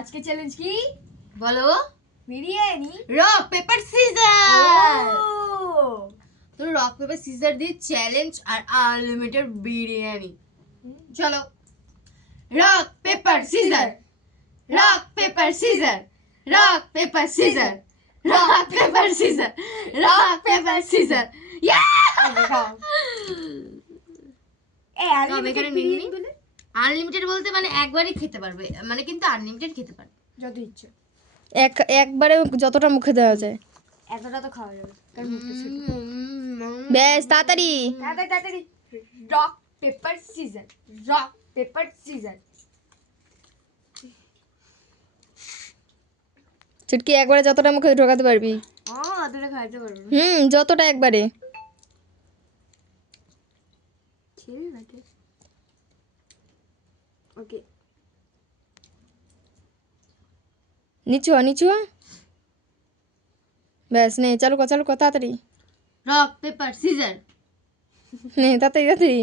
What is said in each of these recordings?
আজকে চ্যালেঞ্জ কি বলো? বিরিয়ানি। Rock paper scissors. ও তো রক পেপার সিজার দিয়ে চ্যালেঞ্জ আর আনলিমিটেড বিরিয়ানি। চলো, rock paper scissors, rock paper scissors, rock paper scissors, rock paper scissors, rock paper scissors. Unlimited বলতে মানে একবারই খেতে পারবে, মানে কিন্তু আনলিমিটেড খেতে পারবে যত ইচ্ছে, একবারে যতটা মুখে দেওয়া যায়। এতটা তো খাওয়া যাবে কারণ মুখটা ছোট। ব্যাস তাড়াতাড়ি। তাড়াতাড়ি তাড়াতাড়ি, rock paper scissors, rock paper scissors. চুটকি একবারে যতটা মুখে ঢোকাতে পারবি। এতটা খাইতে পারবো না। যতটা একবারে। ছেড়ে নাকি? ওকে, নিচু হ, নিচু হ। ব্যাস নে, চালু কর তাড়াতাড়ি। Rock paper caesar. নে তাড়াতাড়ি তাড়াতাড়ি।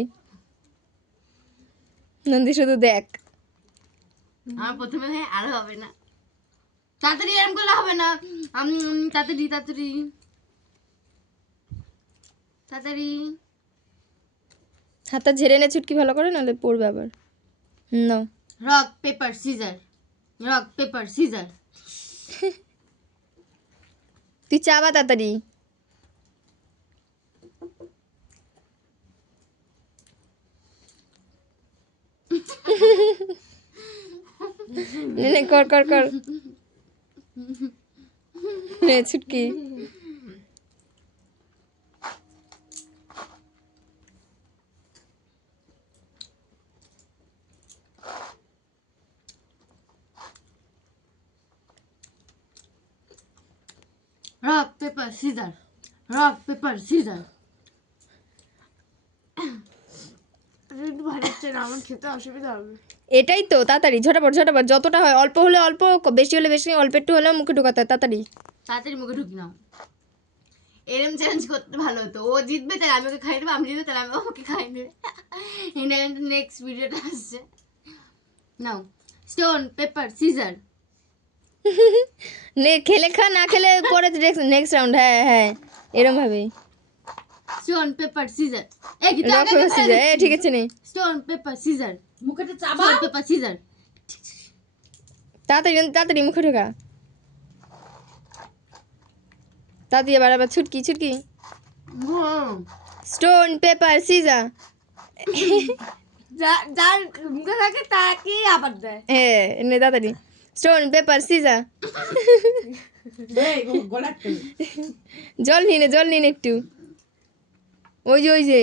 নন্দী শুধু দেখ। আমার প্রথমে হয় আর হবে না, তাড়াতাড়ি এরকম করলে হবে না। আমি তাড়াতাড়ি তাড়াতাড়ি তাড়াতাড়ি। হাতটা ঝেড়ে নে চুটকি ভালো করে, নাহলে পড়বে আবার। নাও। Rock paper scissors, rock paper scissors. তুই চাবা তাড়াতাড়ি। নে কর কর কর। নে চুটকি। Rock paper scissors, rock paper scissors. একটু ভালো হচ্ছে না, আমার খেতে অসুবিধা হবে। এটাই তো, তাড়াতাড়ি ঝটাপট ঝটাপট, যতটা হয়। অল্প হলে অল্প, বেশি হলে বেশি, অল্প একটু হলেও মুখে ঢোকাতে হয়। তাড়াতাড়ি তাড়াতাড়ি মুখে ঢুকি নাও। এরম চ্যালেঞ্জ করতে ভালো হতো। ও জিতবে তাহলে আমি ওকে খাই দেবো, আমি জিতবে তাহলে আমি ওকে খাই দেবে। এটা কিন্তু নেক্সট ভিডিওটা আসছে। নাও, স্টোন পেপার সিজার। নে, খেলে খা, না খেলে পরে নেক্সট রাউন্ড। হ্যাঁ হ্যাঁ, এরম ভাবেই। Stone paper caesar. এই কি রক পেপার সিজার। ঠিক আছে নে। Stone paper scissors. মুখেতে চাবা। Stone paper scissors. তাড়াতাড়ি তাড়াতাড়ি মুখে ঢোকা। তাড়াতাড়ি আবার ছুটকি ছুটকি। Stone paper scissors. যার মুখে থাকে তাকে আবার দেয়। হ্যাঁ নে তাড়াতাড়ি। Stone paper scissors. জল নিন একটু। ওই যে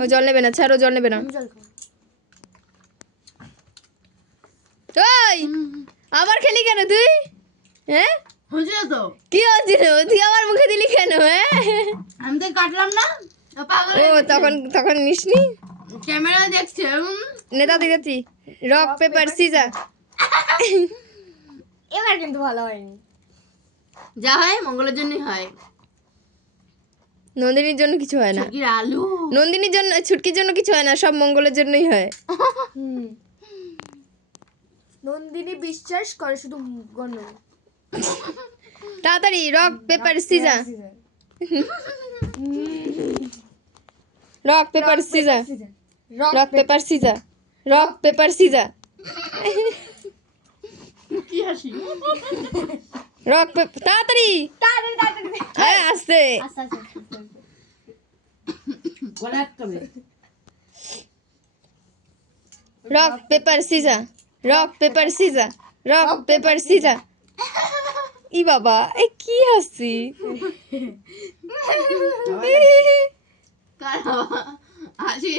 ও জল নেবে না, ছাড়ো, জল নেবে না। জল খাও। ওই আবার খেলি কেন তুই? হ্যাঁ হয়েছিল তো, কি হচ্ছিল? তুই আমার মুখে দিলি কেন? হ্যাঁ, আমি তো কাটলাম না। পাগল ও তখন নিসনি। ক্যামেরা দেখছে। নেতা দেখেছি। Rock paper caesar. এবার কিন্তু ভালো হয়নি। যা হয় মঙ্গলের জন্যই হয়। নন্দিনীর জন্য কিছু হয় না। ছুটকির আলু। নন্দিনীর জন্য, ছুটকির জন্য কিছু হয় না, সব মঙ্গলের জন্যই হয়। নন্দিনী বিশ্বাস করে শুধু গণ্য। তাড়াতাড়ি rock paper scissors. Rock paper scissors, rock paper scissors, rock paper scissors. কি হাসি। Rock paper. তাড়াতাড়ি হ্যাঁ, আস্তে। Rock paper scissors, rock paper scissors, rock paper scissors. ই বাবা, এ কি হাসি। হাসি।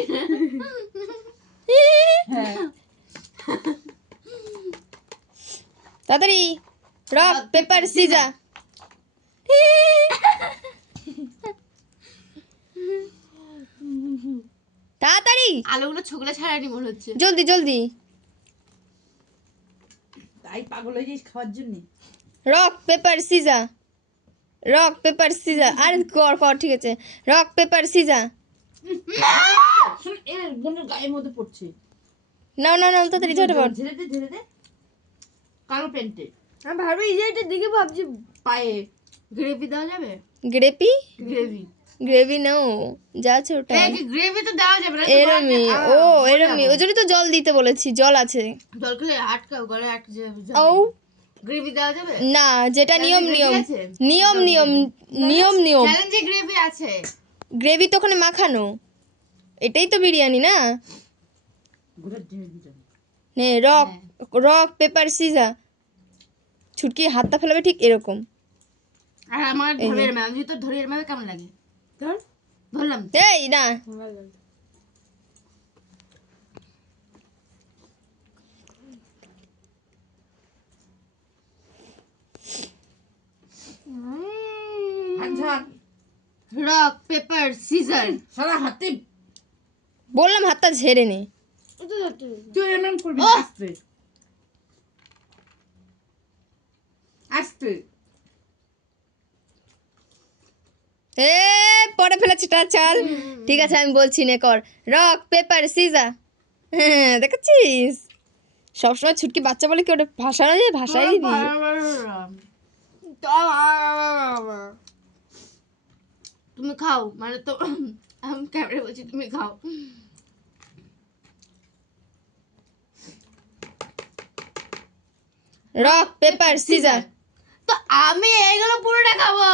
তাড়াতাড়ি রক পেপার সিজার। তাড়াতাড়ি আলুগুলো ছোকলা ছাড়ানি মনে হচ্ছে। জলদি জলদি। তাই পাগল হয়ে যাইস খাওয়ার জন্য। Rock paper scissors, rock paper scissors. আর কর ঠিক আছে। Rock paper scissors. এর বোনের গায়ের মধ্যে পড়ছে। নাও তাড়াতাড়ি ঝটপট। ঝেড়ে দে। কালো প্যান্টে আমি ভাবি এই যে এটা দেখে ভাবছি পায়ে গ্রেভি দেওয়া যাবে? গ্রেপি গ্রেভি গ্রেভি নাও যা আছে ওটা গ্রেভি তো দেওয়া যাবে না, এরমই ও এরমই ওই জন্য তো জল দিতে বলেছি, জল আছে। জল খেলে আটকাও, গলে আটকে যাবে। ও গ্রেভি দেওয়া যাবে? না, যেটা নিয়ম নিয়ম আছে? নিয়ম নিয়ম নিয়ম নিয়ম চ্যালেঞ্জে গ্রেভি আছে। গ্রেভি তো ওখানে মাখানো, এটাই তো বিরিয়ানি না। ঘুরে দিয়ে নে rock rock paper caesar, Chhutki হাতটা ফেলাবে ঠিক এরকম। আর আমার এই যে। ধরের ম্যাম, যদি তো ধরের ম্যাম কেমন লাগে? ধর ধরলাম। এই না হাত ঝাড় রক পেপার সিজার। সারা হাতে বললাম হাতটা ঝেড়ে নে। তুই এমন করবি আস্তে আস্তে এ পরে ফেলেছি টা চল, ঠিক আছে আমি বলছি নে কর। রক পেপার সিজার, হ্যাঁ দেখেছিস সবসময় ছুটকি বাচ্চা বলে কি ওটা ভাষানো যায়, ভাষাই দিবি। তুমি খাও, মানে তো আমি ক্যামেরা বলছি, তুমি খাও। রক পেপার সিজার, তো আমি এইগুলো পুরোটা খাবো।